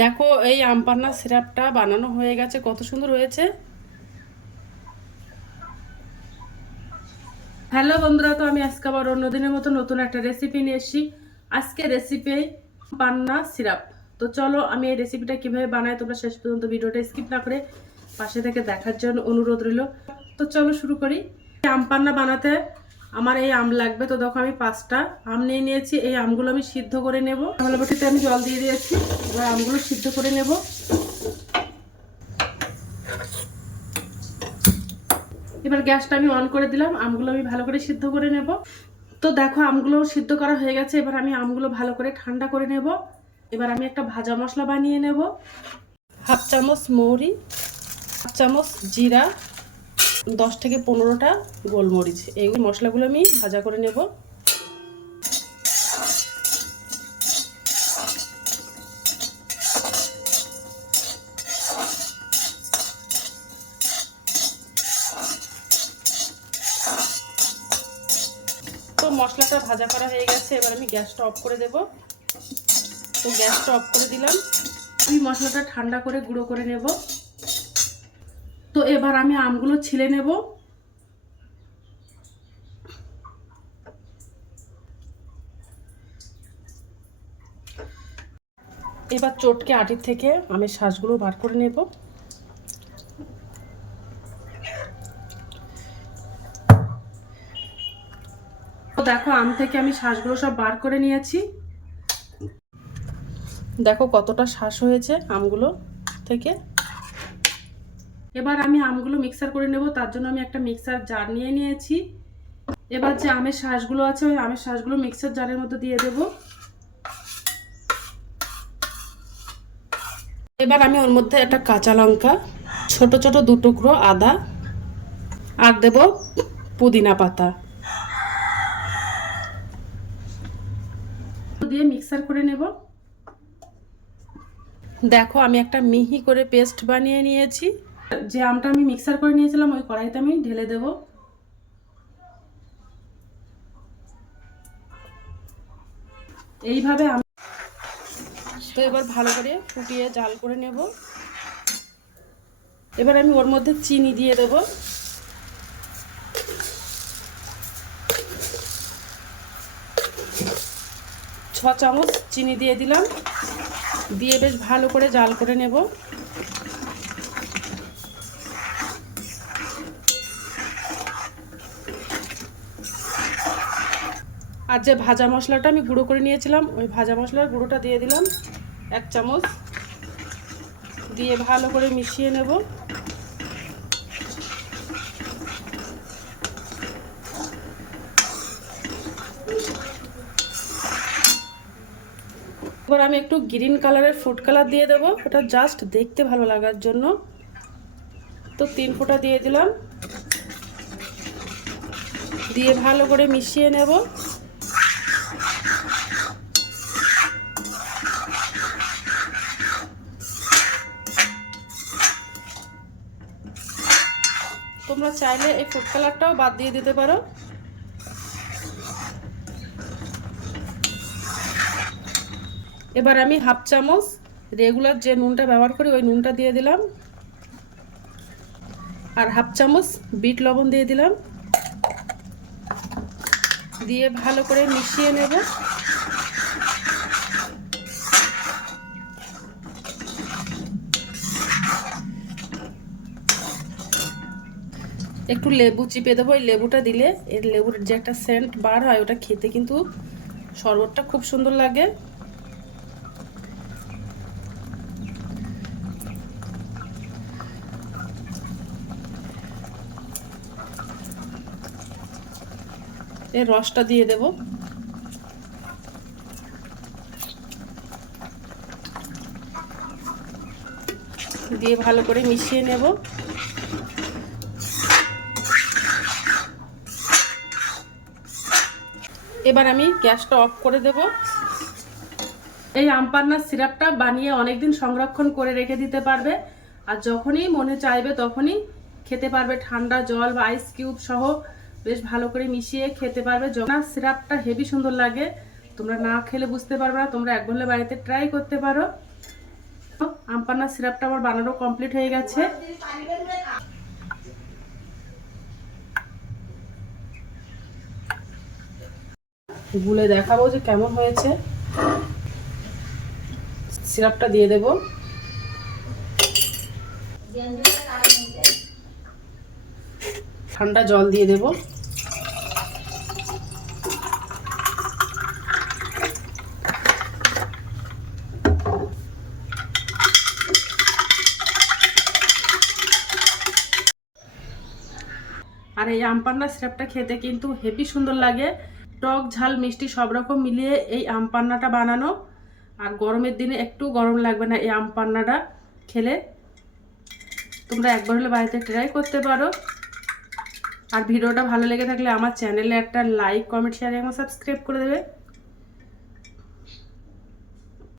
দেখো এই আম পান্না সিরাপটা বানানো হয়ে গেছে, কত সুন্দর হয়েছে। হ্যালো বন্ধুরা, তো আমি আজকে আবার অন্যদিনের মতো নতুন একটা রেসিপি নিয়ে এসেছি। আজকে রেসিপি পান্না সিরাপ। তো চলো আমি এই রেসিপিটা কিভাবে বানাই তোমরা শেষ পর্যন্ত ভিডিওটা স্কিপ না করে পাশে থেকে দেখার জন্য অনুরোধ রইল। তো চলো শুরু করি। আম পান্না বানাতে আমার এই আম লাগবে। তো দেখো আমি 5টা আম নিয়ে নিয়েছি। এই আমগুলো আমি সিদ্ধ করে নেব। আমলাবটিতে আমি জল দিয়ে দিয়েছি, এবার আমগুলো সিদ্ধ করে নেব। এবার গ্যাসটা আমি অন করে দিলাম, আমগুলো আমি ভালো করে সিদ্ধ করে নেব। তো দেখো আমগুলো সিদ্ধ করা হয়ে গেছে। এবার আমি আমগুলো ভালো করে ঠান্ডা করে নেব। এবার আমি একটা ভাজা মশলা বানিয়ে নেব। হাফ চামচ মৌরি, হাফ চামচ জিরা, 10 থেকে 15টা গোলমরিচ। এই মশলাগুলো আমি ভাজা করে নেব। তো মশলাটা ভাজা করা হয়ে গেছে, এবার আমি গ্যাসটা অফ করে দেব। তো গ্যাসটা অফ করে দিলাম। আমি মশলাটা ঠান্ডা করে গুঁড়ো করে নেব। তো এবার আমি আমগুলো ছিলে নেব। এবার চটকে আটির থেকে আমের শাঁসগুলো বার করে নেব। দেখো আম থেকে আমি শাঁসগুলো সব বার করে নিয়েছি। দেখো কতটা শাঁস হয়েছে আমগুলো থেকে। এবার আমি আমগুলো মিক্সার করে নেব। তার জন্য আমি একটা মিক্সার জার নিয়ে নিয়েছি। এবার যে আমের শাঁসগুলো আছে ওই আমের শাঁসগুলো মিক্সার জারের মধ্যে দিয়ে দেব। এবার আমি ওর মধ্যে একটা কাঁচা লঙ্কা, ছোট ছোট 2 টুকরো আদা আর দেব পুদিনা পাতা দিয়ে মিক্সার করে নেব। দেখো আমি একটা মিহি করে পেস্ট বানিয়ে নিয়েছি। যে আমটা আমি মিক্সার করে নিয়েছিলাম ওই কড়াইতে আমি ঢেলে দেব। এইভাবে তো এবার ভালো করে ফুটিয়ে জাল করে নেব। এবার আমি ওর মধ্যে চিনি দিয়ে দেব। ছ চামচ চিনি দিয়ে দিলাম, দিয়ে বেশ ভালো করে জাল করে নেব। আর যে ভাজা মশলাটা আমি গুঁড়ো করে নিয়েছিলাম ওই ভাজা মশলার গুঁড়োটা দিয়ে দিলাম 1 চামচ, দিয়ে ভালো করে মিশিয়ে নেব। এবার আমি একটু গ্রিন কালারের ফুড কালার দিয়ে দেবো, ওটা জাস্ট দেখতে ভালো লাগার জন্য। তো 3 ফোঁটা দিয়ে দিলাম, দিয়ে ভালো করে মিশিয়ে নেব। তোমরা চাইলে এই ফুড কালারটাও বাদ দিয়ে দিতে পারো। এবার আমি হাফ চামচ রেগুলার যে নুনটা ব্যবহার করি ওই নুনটা দিয়ে দিলাম, আর হাফ চামচ বিট লবণ দিয়ে দিলাম, দিয়ে ভালো করে মিশিয়ে নেব। একটু লেবু চিপে দেবো। এই লেবুটা দিলে এর লেবুর যে একটা সেন্ট বার হয় ওটা খেতে কিন্তু শরবতটা খুব সুন্দর লাগে। এর রসটা দিয়ে দেব। দিয়ে ভালো করে মিশিয়ে নেব। এবার আমি গ্যাসটা অফ করে দেব। এই আম পান্নার সিরাপটা বানিয়ে অনেকদিন সংরক্ষণ করে রেখে দিতে পারবে, আর যখনই মনে চাইবে তখনই খেতে পারবে। ঠান্ডা জল বা আইস কিউব সহ বেশ ভালো করে মিশিয়ে খেতে পারবে। যখন সিরাপটা হেভি সুন্দর লাগে, তোমরা না খেলে বুঝতে পারবে না। তোমরা একবার হলে বাড়িতে ট্রাই করতে পারো। আম পান্না সিরাপটা আমার বানানো কমপ্লিট হয়ে গেছে। গুলে দেখাবো যে কেমন হয়েছে। সিরাপটা দিয়ে দেব। ঠান্ডা জল দিয়ে দেব। আর এই আম পান্না সিরাপটা খেতে কিন্তু হেভি সুন্দর লাগে। টক ঝাল মিষ্টি সব রকম মিলিয়ে এই আম পান্নাটা বানানো। আর গরমের দিনে একটু গরম লাগবে না এই আম পান্নাটা খেলে। তোমরা একবার হলে বাড়িতে ট্রাই করতে পারো। আর ভিডিওটা ভালো লেগে থাকলে আমার চ্যানেলে একটা লাইক, কমেন্ট, শেয়ার এবং সাবস্ক্রাইব করে দেবে।